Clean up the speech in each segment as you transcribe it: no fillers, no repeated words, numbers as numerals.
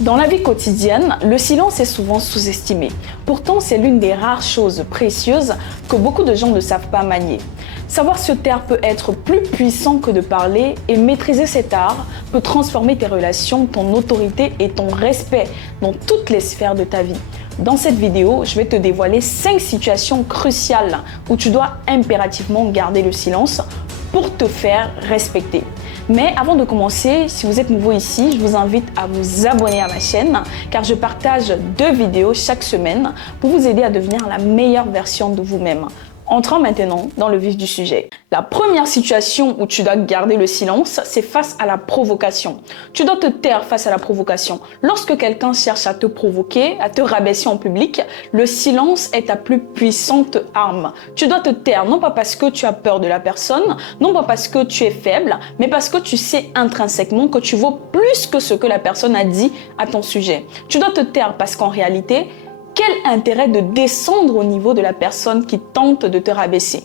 Dans la vie quotidienne, le silence est souvent sous-estimé. Pourtant, c'est l'une des rares choses précieuses que beaucoup de gens ne savent pas manier. Savoir se taire peut être plus puissant que de parler et maîtriser cet art peut transformer tes relations, ton autorité et ton respect dans toutes les sphères de ta vie. Dans cette vidéo, je vais te dévoiler 5 situations cruciales où tu dois impérativement garder le silence pour te faire respecter. Mais avant de commencer, si vous êtes nouveau ici, je vous invite à vous abonner à ma chaîne car je partage 2 vidéos chaque semaine pour vous aider à devenir la meilleure version de vous-même. Entrons maintenant dans le vif du sujet. La première situation où tu dois garder le silence, c'est face à la provocation. Tu dois te taire face à la provocation. Lorsque quelqu'un cherche à te provoquer, à te rabaisser en public, le silence est ta plus puissante arme. Tu dois te taire, non pas parce que tu as peur de la personne, non pas parce que tu es faible, mais parce que tu sais intrinsèquement que tu vaux plus que ce que la personne a dit à ton sujet. Tu dois te taire parce qu'en réalité, quel intérêt de descendre au niveau de la personne qui tente de te rabaisser?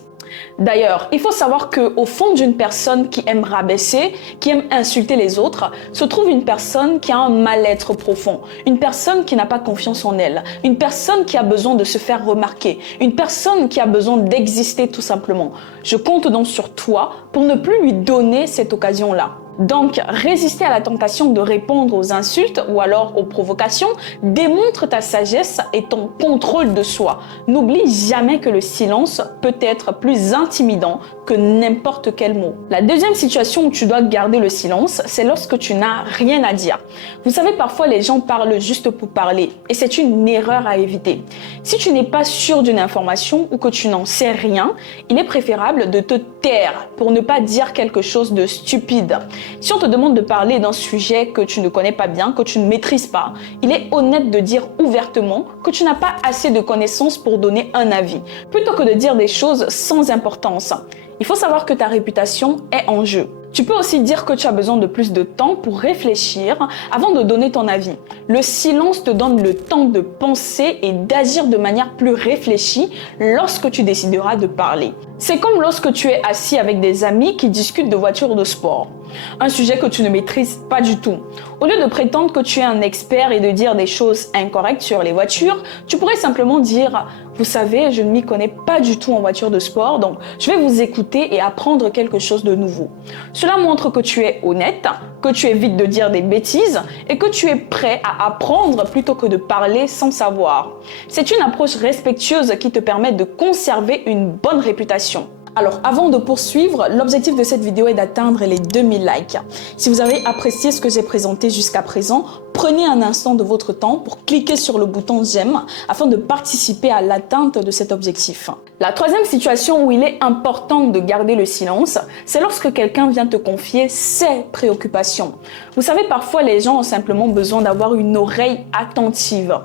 D'ailleurs, il faut savoir qu'au fond d'une personne qui aime rabaisser, qui aime insulter les autres, se trouve une personne qui a un mal-être profond, une personne qui n'a pas confiance en elle, une personne qui a besoin de se faire remarquer, une personne qui a besoin d'exister tout simplement. Je compte donc sur toi pour ne plus lui donner cette occasion-là. Donc, résister à la tentation de répondre aux insultes ou alors aux provocations démontre ta sagesse et ton contrôle de soi. N'oublie jamais que le silence peut être plus intimidant que n'importe quel mot. La deuxième situation où tu dois garder le silence, c'est lorsque tu n'as rien à dire. Vous savez, parfois les gens parlent juste pour parler et c'est une erreur à éviter. Si tu n'es pas sûr d'une information ou que tu n'en sais rien, il est préférable de te taire pour ne pas dire quelque chose de stupide. Si on te demande de parler d'un sujet que tu ne connais pas bien, que tu ne maîtrises pas, il est honnête de dire ouvertement que tu n'as pas assez de connaissances pour donner un avis, plutôt que de dire des choses sans importance. Il faut savoir que ta réputation est en jeu. Tu peux aussi dire que tu as besoin de plus de temps pour réfléchir avant de donner ton avis. Le silence te donne le temps de penser et d'agir de manière plus réfléchie lorsque tu décideras de parler. C'est comme lorsque tu es assis avec des amis qui discutent de voitures de sport. Un sujet que tu ne maîtrises pas du tout. Au lieu de prétendre que tu es un expert et de dire des choses incorrectes sur les voitures, tu pourrais simplement dire « Vous savez, je ne m'y connais pas du tout en voiture de sport, donc je vais vous écouter et apprendre quelque chose de nouveau. » Cela montre que tu es honnête, que tu évites de dire des bêtises et que tu es prêt à apprendre plutôt que de parler sans savoir. C'est une approche respectueuse qui te permet de conserver une bonne réputation. Alors, avant de poursuivre, l'objectif de cette vidéo est d'atteindre les 2000 likes. Si vous avez apprécié ce que j'ai présenté jusqu'à présent, prenez un instant de votre temps pour cliquer sur le bouton j'aime afin de participer à l'atteinte de cet objectif. La troisième situation où il est important de garder le silence, c'est lorsque quelqu'un vient te confier ses préoccupations. Vous savez, parfois les gens ont simplement besoin d'avoir une oreille attentive.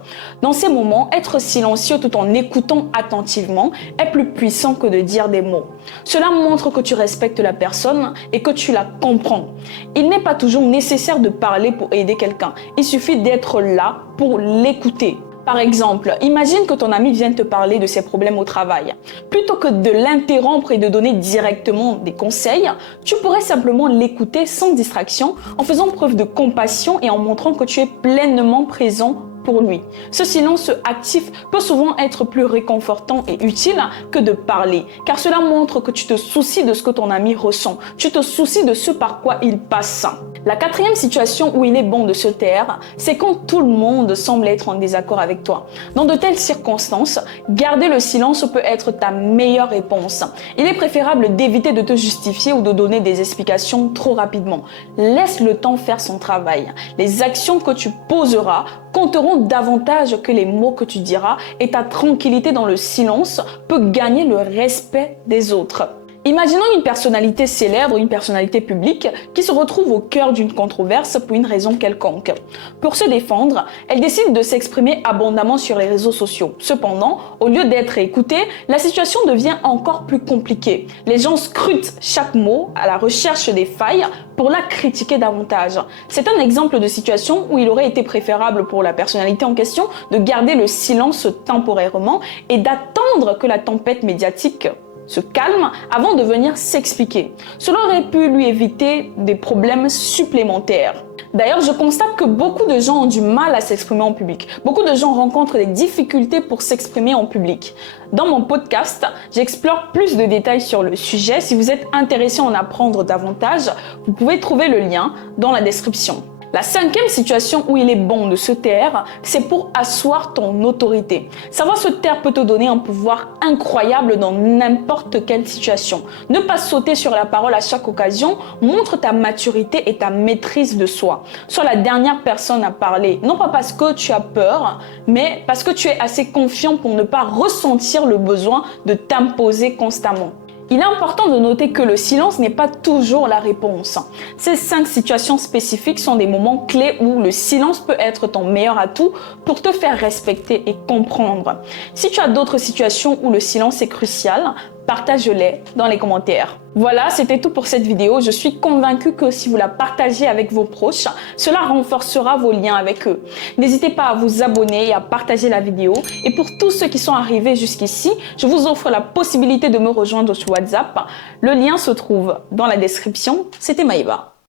Dans ces moments, être silencieux tout en écoutant attentivement est plus puissant que de dire des mots. Cela montre que tu respectes la personne et que tu la comprends. Il n'est pas toujours nécessaire de parler pour aider quelqu'un. Il suffit d'être là pour l'écouter. Par exemple, imagine que ton ami vienne te parler de ses problèmes au travail. Plutôt que de l'interrompre et de donner directement des conseils, tu pourrais simplement l'écouter sans distraction en faisant preuve de compassion et en montrant que tu es pleinement présent pour lui. Ce silence actif peut souvent être plus réconfortant et utile que de parler, car cela montre que tu te soucies de ce que ton ami ressent, tu te soucies de ce par quoi il passe. La quatrième situation où il est bon de se taire, c'est quand tout le monde semble être en désaccord avec toi. Dans de telles circonstances, garder le silence peut être ta meilleure réponse. Il est préférable d'éviter de te justifier ou de donner des explications trop rapidement. Laisse le temps faire son travail. Les actions que tu poseras compteront davantage que les mots que tu diras et ta tranquillité dans le silence peut gagner le respect des autres. Imaginons une personnalité célèbre, une personnalité publique qui se retrouve au cœur d'une controverse pour une raison quelconque. Pour se défendre, elle décide de s'exprimer abondamment sur les réseaux sociaux. Cependant, au lieu d'être écoutée, la situation devient encore plus compliquée. Les gens scrutent chaque mot à la recherche des failles pour la critiquer davantage. C'est un exemple de situation où il aurait été préférable pour la personnalité en question de garder le silence temporairement et d'attendre que la tempête médiatique se calme avant de venir s'expliquer. Cela aurait pu lui éviter des problèmes supplémentaires. D'ailleurs, je constate que beaucoup de gens ont du mal à s'exprimer en public. Beaucoup de gens rencontrent des difficultés pour s'exprimer en public. Dans mon podcast, j'explore plus de détails sur le sujet. Si vous êtes intéressé à en apprendre davantage, vous pouvez trouver le lien dans la description. La cinquième situation où il est bon de se taire, c'est pour asseoir ton autorité. Savoir se taire peut te donner un pouvoir incroyable dans n'importe quelle situation. Ne pas sauter sur la parole à chaque occasion montre ta maturité et ta maîtrise de soi. Sois la dernière personne à parler, non pas parce que tu as peur, mais parce que tu es assez confiant pour ne pas ressentir le besoin de t'imposer constamment. Il est important de noter que le silence n'est pas toujours la réponse. Ces 5 situations spécifiques sont des moments clés où le silence peut être ton meilleur atout pour te faire respecter et comprendre. Si tu as d'autres situations où le silence est crucial, partage-les dans les commentaires. Voilà, c'était tout pour cette vidéo. Je suis convaincue que si vous la partagez avec vos proches, cela renforcera vos liens avec eux. N'hésitez pas à vous abonner et à partager la vidéo. Et pour tous ceux qui sont arrivés jusqu'ici, je vous offre la possibilité de me rejoindre sur WhatsApp. Le lien se trouve dans la description. C'était Maïva.